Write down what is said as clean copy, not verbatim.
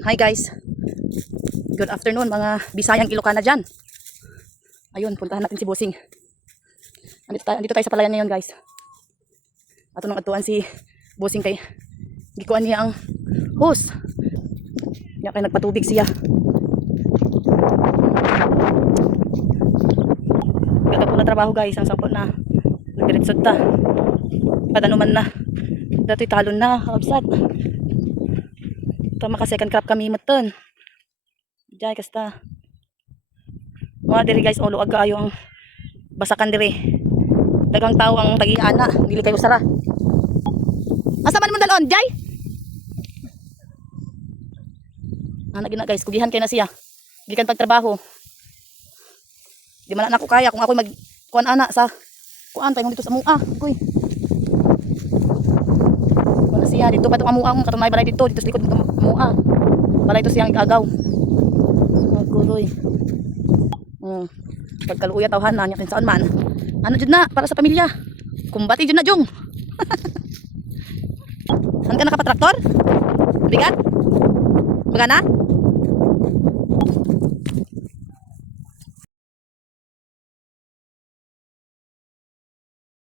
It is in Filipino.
Hi guys, good afternoon mga Bisayang Ilocana dyan. Ayun, puntahan natin si Bossing. Andito tayo sa palayan ngayon guys. Ato nung atuan si Bossing kay gikuan niya ang hose. Kaya kay nagpatubig siya. Gagawin na trabaho guys, ang sampo na nagdiretsod ta. Padanuman na. Dato'y talon na, kabsat. Tama ka second crop kami matan. Diyan kasta. Mga diri guys, olo aga ayo ang basakan diri. Dagang tao ang tagiana, dili kayo sara. Asa man mo dalon, Jay? Ana gina guys, kugihan kay na siya. Gikan pagtrabaho. Di man na ako kaya kung ako mag kuan ana sa kuan tayo dito sa mua, kuy. Wala siya dito pa to amua mo katong may balay dito sa likod ng mua. Balay to siyang igagaw. Kuloy. Pagkaluya tawhan na niya kinsaan man. Ano jud na para sa pamilya. Kumbati jud na jung. Saan ka nakapatraktor? Bigat? Magana?